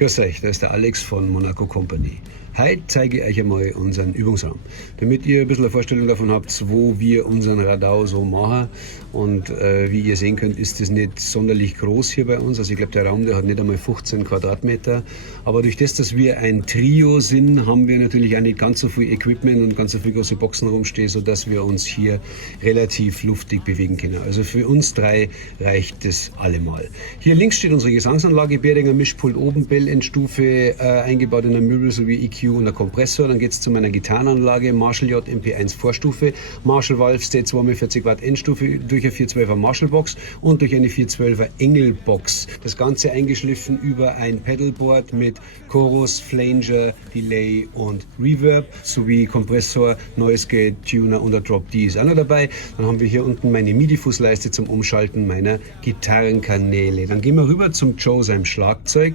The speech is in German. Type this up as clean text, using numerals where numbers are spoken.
Grüß euch, da ist der Alex von Monaco Company. Heute zeige ich euch einmal unseren Übungsraum, damit ihr ein bisschen eine Vorstellung davon habt, wo wir unseren Radau so machen. Und wie ihr sehen könnt, ist das nicht sonderlich groß hier bei uns. Also ich glaube, der Raum, der hat nicht einmal 15 Quadratmeter. Aber durch das, dass wir ein Trio sind, haben wir natürlich auch nicht ganz so viel Equipment und ganz so viele große Boxen rumstehen, sodass wir uns hier relativ luftig bewegen können. Also für uns drei reicht das allemal. Hier links steht unsere Gesangsanlage, Behringer Mischpult oben, Bell-Endstufe, eingebaut in ein Möbel sowie EQ und ein Kompressor. Dann geht es zu meiner Gitarrenanlage, Marshall J MP1 Vorstufe, Marshall Valve State 42 Watt Endstufe durch eine 412er Marshall-Box und durch eine 412er Engel-Box. Das Ganze eingeschliffen über ein Pedalboard mit Chorus, Flanger, Delay und Reverb sowie Kompressor, Noise Gate, Tuner und der Drop D ist auch noch dabei. Dann haben wir hier unten meine MIDI-Fußleiste zum Umschalten meiner Gitarrenkanäle. Dann gehen wir rüber zum Joe, seinem Schlagzeug.